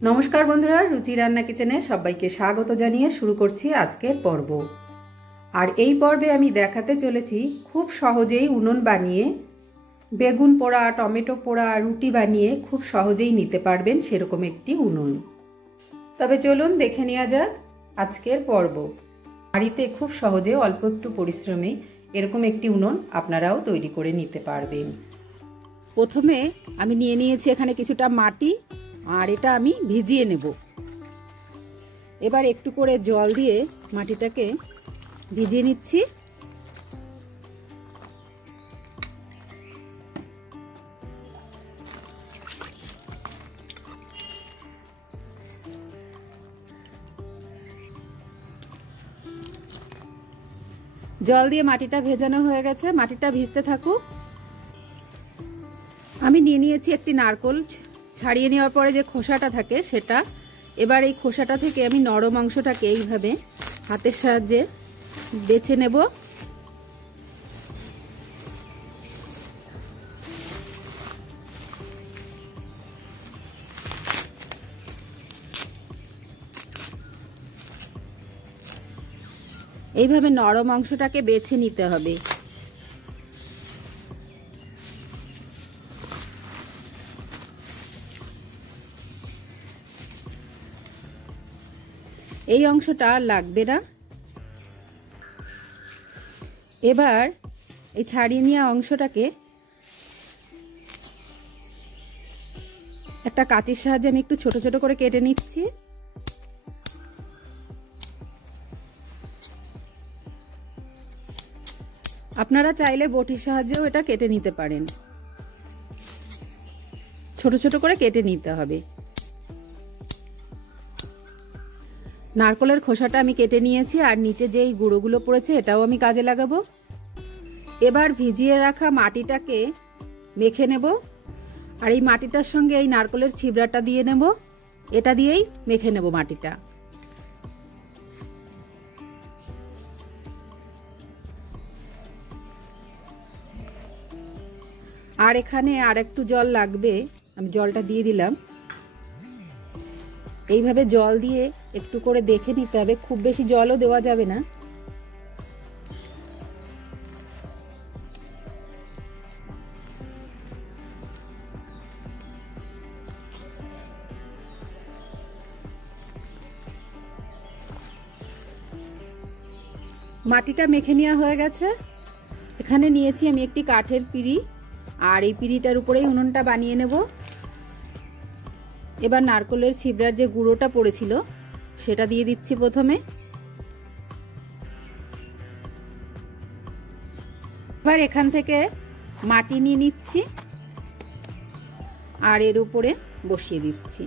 নমস্কার বন্ধুরা, রুচি রান্না কিচেনে সবাইকে স্বাগত জানিয়ে শুরু করছি আজকের পর্ব। আর এই পর্বে আমি দেখাতে চলেছি খুব সহজেই উনুন বানিয়ে বেগুন পোড়া, টমেটো পোড়া, রুটি বানিয়ে খুব সহজেই নিতে পারবেন সেরকম একটি উনুন। তবে চলুন দেখে নেওয়া যাক আজকের পর্ব। বাড়িতে খুব সহজে অল্প একটু পরিশ্রমে এরকম একটি উনুন আপনারাও তৈরি করে নিতে পারবেন। প্রথমে আমি নিয়ে নিয়েছি এখানে কিছুটা মাটি, আর এটা আমি ভিজিয়ে নেব। এবার একটু করে জল দিয়ে মাটিটাকে ভিজিয়ে নিচ্ছি। জল দিয়ে মাটিটা ভেজানো হয়ে গেছে, মাটিটা ভিজতে থাকুক। আমি নিয়ে নিয়েছি একটি নারকেল, ছাড়িয়ে নেওয়ার পরে যে খোসাটা থাকে সেটা। এবার এই খোসাটা থেকে আমি নরম অংশটাকে এইভাবে হাতের সাহায্যে বেছে নেব। এইভাবে নরম অংশটাকে বেছে নিতে হবে। এই অংশটা আর লাগবে না। এবার এই ছাড়িয়ে নেওয়া অংশটাকে একটা কাঁচির সাহায্যে আমি একটু ছোট ছোট করে কেটে নিচ্ছি। আপনারা চাইলে বটির সাহায্যেও এটা কেটে নিতে পারেন। ছোট ছোট করে কেটে নিতে হবে। নারকেলের খোসাটা আমি কেটে নিয়েছি, আর নিচে যেই গুঁড়োগুলো পড়েছে এটাও আমি কাজে লাগাবো। এবার ভিজিয়ে রাখা মাটিটাকে মেখে নেব, আর এই মাটিটার সঙ্গে এই নারকেলের ছিবড়াটা দিয়ে নেব। এটা দিয়েই মেখে নেব মাটিটা। আর এখানে আর একটু জল লাগবে, আমি জলটা দিয়ে দিলাম। এইভাবে জল দিয়ে একটু করে দেখে নিতে হবে, খুব বেশি জলও দেওয়া যাবে না। মাটিটা মেখে নেওয়া হয়ে গেছে। এখানে নিয়েছি আমি একটি কাঠের পিঁড়ি, আর এই পিঁড়িটার উপরেই উনুনটা বানিয়ে নেব। এবার নারকেলের ছিবড়ার যে গুঁড়োটা পড়েছিল সেটা দিয়ে দিচ্ছি প্রথমে। এবার এখান থেকে মাটি নিয়ে নিচ্ছি, আর এর উপরে বসিয়ে দিচ্ছি।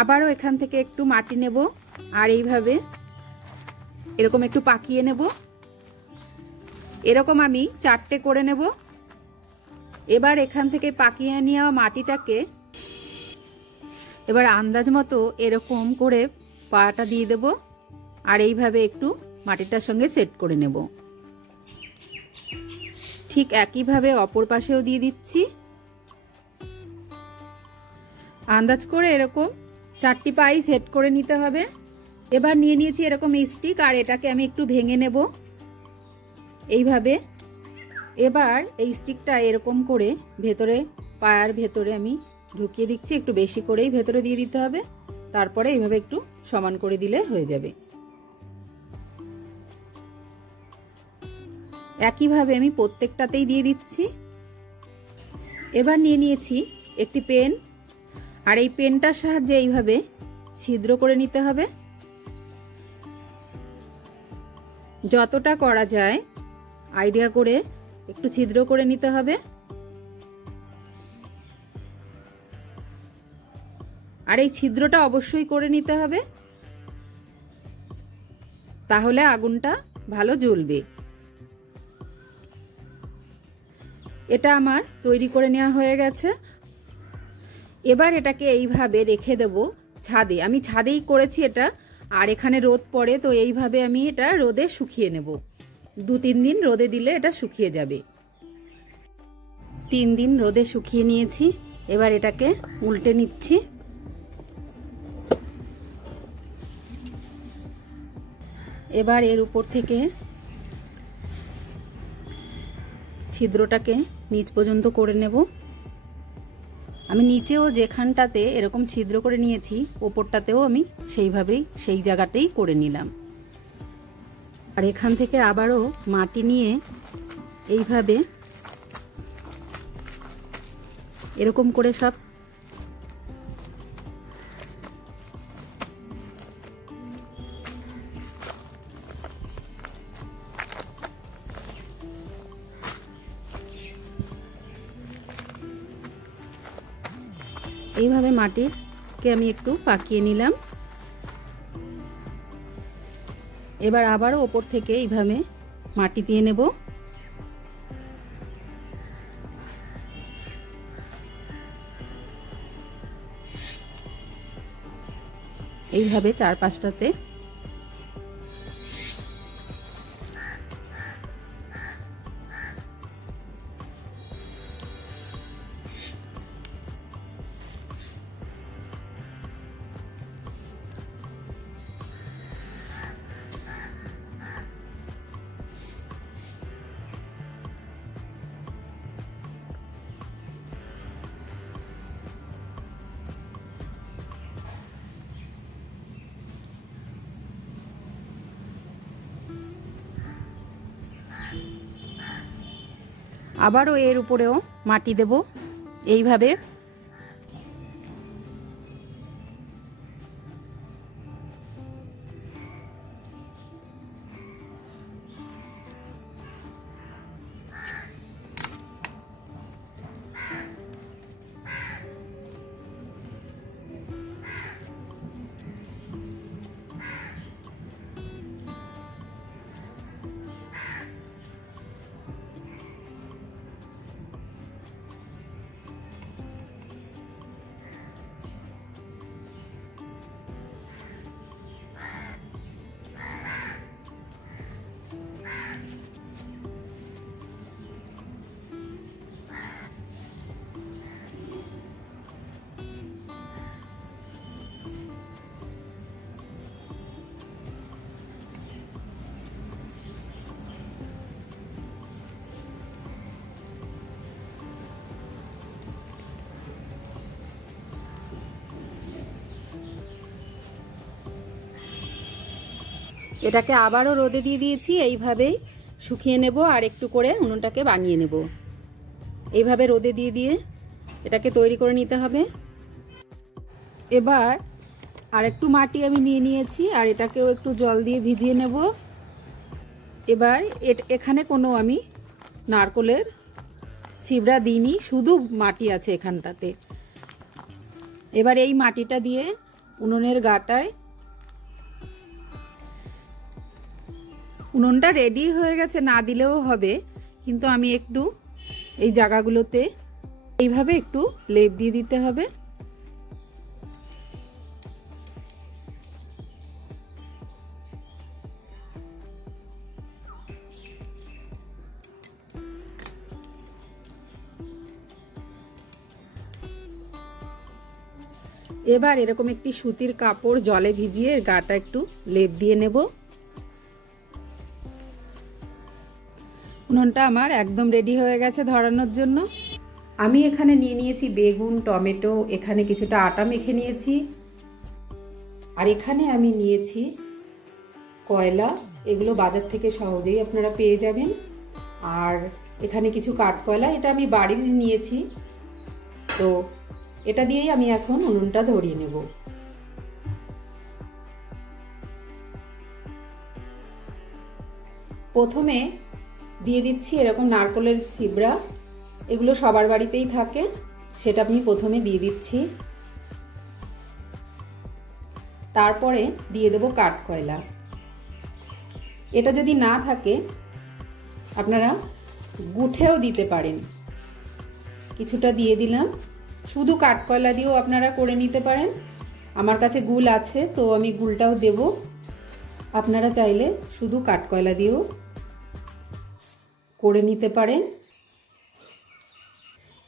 আবারও এখান থেকে একটু মাটি নেব, আর এইভাবে এরকম একটু পাকিয়ে নেব। এরকম আমি 4টে করে নেব। এবার এখান থেকে পাকিয়ে নেওয়া মাটিটাকে এবার আন্দাজ মতো এরকম করে পাটা দিয়ে দেব, আর এইভাবে একটু মাটিটার সঙ্গে সেট করে নেব। ঠিক একইভাবে অপর পাশেও দিয়ে দিচ্ছি। আন্দাজ করে এরকম 4টি পাই সেট করে নিতে হবে। এবার নিয়ে নিয়েছি এরকম স্টিক, আর এটাকে আমি একটু ভেঙে নেব এইভাবে। এবার এই স্টিকটা এরকম করে ভেতরে, পায়ার ভেতরে আমি ঢুকিয়ে দিচ্ছি। একটু বেশি করেই ভেতরে দিয়ে দিতে হবে, তারপরে এইভাবে একটু সমান করে দিলে হয়ে যাবে। একইভাবে আমি প্রত্যেকটাতেই দিয়ে দিচ্ছি। এবার নিয়ে নিয়েছি একটি পেন, আর এই পেনটার সাহায্যে এইভাবে ছিদ্র করে নিতে হবে। যতটা করা যায় আইডিয়া করে একটু ছিদ্র করে নিতে হবে। আর এই ছিদ্রটা অবশ্যই করে নিতে হবে, তাহলে আগুনটা ভালো জ্বলবে। এটা আমার তৈরি করে নেওয়া হয়ে গেছে। এবার এটাকে এইভাবে রেখে দেব ছাদে। আমি ছাদেই করেছি এটা, আর এখানে রোদ পড়ে, তো এইভাবে আমি এটা রোদে শুকিয়ে নেব। 2-3 দিন রোদে দিলে এটা শুকিয়ে যাবে। 3 দিন রোদে শুকিয়ে নিয়েছি। এবার এটাকে উল্টে নিচ্ছি। এবার এর উপর থেকে ছিদ্রটাকে নিচ পর্যন্ত করে নেব। আমি নিচেও যেখানটাতে এরকম ছিদ্র করে নিয়েছি ওপরটাতেও আমি সেইভাবেই সেই জায়গাতেই করে নিলাম। আর এখান থেকে আবারও মাটি নিয়ে এইভাবে এরকম করে সব এইভাবে মাটিরকে আমি একটু পাকিয়ে নিলাম। এবার আবারও ওপর থেকে এইভাবে মাটি দিয়ে নেব। এইভাবে 4-5টাতে আবারও এর উপরেও মাটি দেব এইভাবে। এটাকে আবারও রোদে দিয়ে দিয়েছি। এইভাবেই শুকিয়ে নেব আর একটু করে উনুনটাকে বানিয়ে নেব। এইভাবে রোদে দিয়ে দিয়ে এটাকে তৈরি করে নিতে হবে। এবার আর একটু মাটি আমি নিয়ে নিয়েছি আর এটাকেও একটু জল দিয়ে ভিজিয়ে নেব। এবার এখানে কোনো আমি নারকোলের ছিবড়া দিইনি, শুধু মাটি আছে এখানটাতে। এবার এই মাটিটা দিয়ে উনুনের গাটায়, উনুনটা রেডি হয়ে গেছে, না দিলেও হবে, কিন্তু আমি একটু এই জায়গাগুলোতে এইভাবে একটু লেপ দিয়ে দিতে হবে। এবার এরকম একটি সুতির কাপড় জলে ভিজিয়ে গাটা একটু লেপ দিয়ে নেব। উনুনটা আমার একদম রেডি হয়ে গেছে ধরানোর জন্য। আমি এখানে নিয়ে নিয়েছি বেগুন, টমেটো, এখানে কিছুটা আটা মেখে নিয়েছি, আর এখানে আমি নিয়েছি কয়লা। এগুলো বাজার থেকে সহজেই আপনারা পেয়ে যাবেন। আর এখানে কিছু কাঠকয়লা, এটা আমি বাড়ির নিয়েছি। তো এটা দিয়েই আমি এখন উনুনটা ধরিয়ে নেব। প্রথমে দিয়ে দিচ্ছি এরকম নারকেলের ছিবড়া। এগুলো সবার বাড়িতেই থাকে, সেটা আমি প্রথমে দিয়ে দিচ্ছি। তারপরে দিয়ে দেব কাঠকয়লা। এটা যদি না থাকে আপনারা গুঠেও দিতে পারেন। কিছুটা দিয়ে দিলাম। শুধু কাঠকয়লা দিয়েও আপনারা করে নিতে পারেন। আমার কাছে গুল আছে, তো আমি গুলটাও দেব। আপনারা চাইলে শুধু কাঠকয়লা দিয়েও করে নিতে পারেন।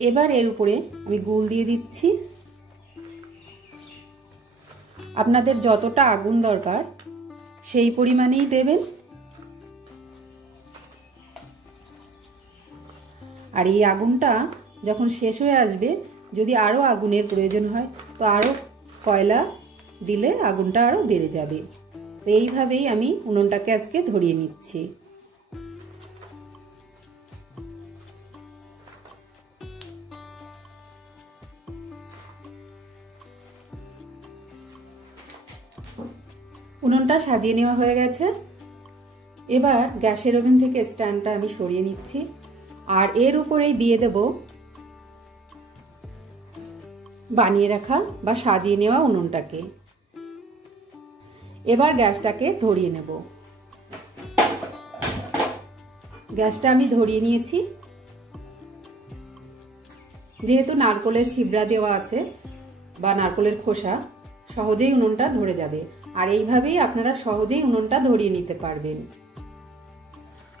এবার এর উপরে আমি গুল দিয়ে দিচ্ছি। আপনাদের যতটা আগুন দরকার সেই পরিমাণেই দেবেন। আর এই আগুনটা যখন শেষ হয়ে আসবে, যদি আরও আগুনের প্রয়োজন হয় তো আরও কয়লা দিলে আগুনটা আরও বেড়ে যাবে। তো এইভাবেই আমি উনুনটাকে আজকে ধরিয়ে নিচ্ছি। উনুনটা সাজিয়ে নেওয়া হয়ে গেছে। এবার গ্যাসের ওভেন থেকে স্ট্যান্ডটা আমি সরিয়ে নিচ্ছি আর এর উপরেই দিয়ে দেব বানিয়ে রাখা বা সাজিয়ে নেওয়া উনুনটাকে। এবার গ্যাসটাকে ধরিয়ে নেব। গ্যাসটা আমি ধরিয়ে নিয়েছি। যেহেতু নারকেলের ছিবড়া দেওয়া আছে বা নারকেলের খোসা, সহজেই উনুনটা ধরে যাবে। আর এইভাবেই আপনারা সহজেই উনুনটা ধরিয়ে নিতে পারবেন।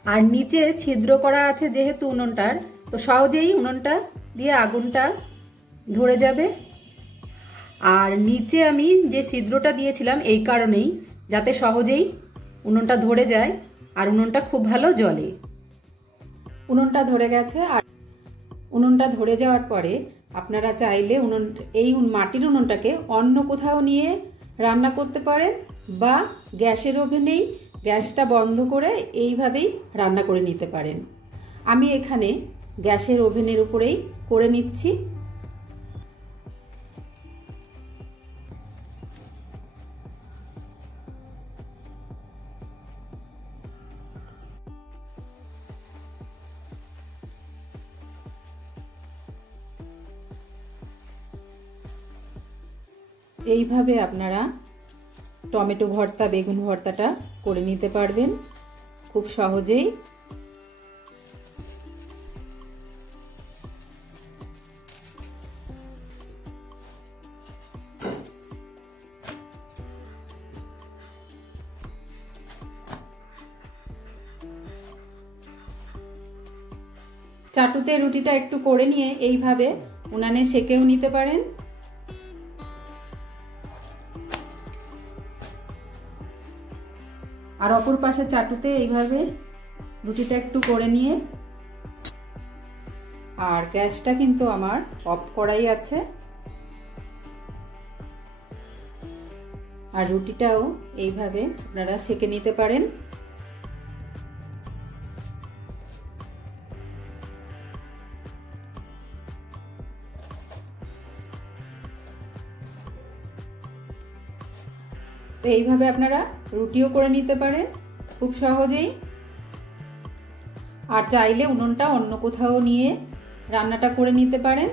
আর নিচে ছিদ্র করা আছে যেহেতু উনুনটার, তো সহজেই উনুনটা দিয়ে আগুনটা ধরে যাবে। আর নিচে আমি যে ছিদ্রটা দিয়েছিলাম এই কারণেই, যাতে সহজেই উনুনটা ধরে যায় আর উনুনটা খুব ভালো জ্বলে। উনুনটা ধরে গেছে। আর উনুনটা ধরে যাওয়ার পরে আপনারা চাইলে এই মাটির উনুনটাকে অন্য কোথাও নিয়ে রান্না করতে পারেন বা গ্যাসের ওভেনেই গ্যাসটা বন্ধ করে এইভাবেই রান্না করে নিতে পারেন। আমি এখানে গ্যাসের ওভেনের উপরেই করে নিচ্ছি। এইভাবে আপনারা টমেটো ভর্তা, বেগুন ভর্তাটা করে নিতে পারবেন খুব সহজেই। চাটুতে রুটিটা একটু করে নিয়ে এইভাবে উনানে সেকেও নিতে পারেন। আর অপর পাশে চাটুতে এইভাবে রুটিটা একটু করে নিয়ে, আর গ্যাসটা কিন্তু আমার অফ করাই আছে। আর রুটিটাও এইভাবে আপনারা সেকে নিতে পারেন। তো এইভাবে আপনারা রুটিও করে নিতে পারেন খুব সহজেই। আর চাইলে উনুনটা অন্য কোথাও নিয়ে রান্নাটা করে নিতে পারেন।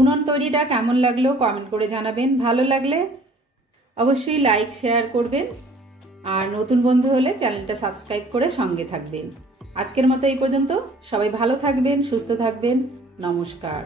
উনুন তৈরিটা কেমন লাগলো কমেন্ট করে জানাবেন। ভালো লাগলে অবশ্যই লাইক শেয়ার করবেন। আর নতুন বন্ধু হলে চ্যানেলটা সাবস্ক্রাইব করে সঙ্গে থাকবেন। আজকের মতো এই পর্যন্ত। সবাই ভালো থাকবেন, সুস্থ থাকবেন। নমস্কার।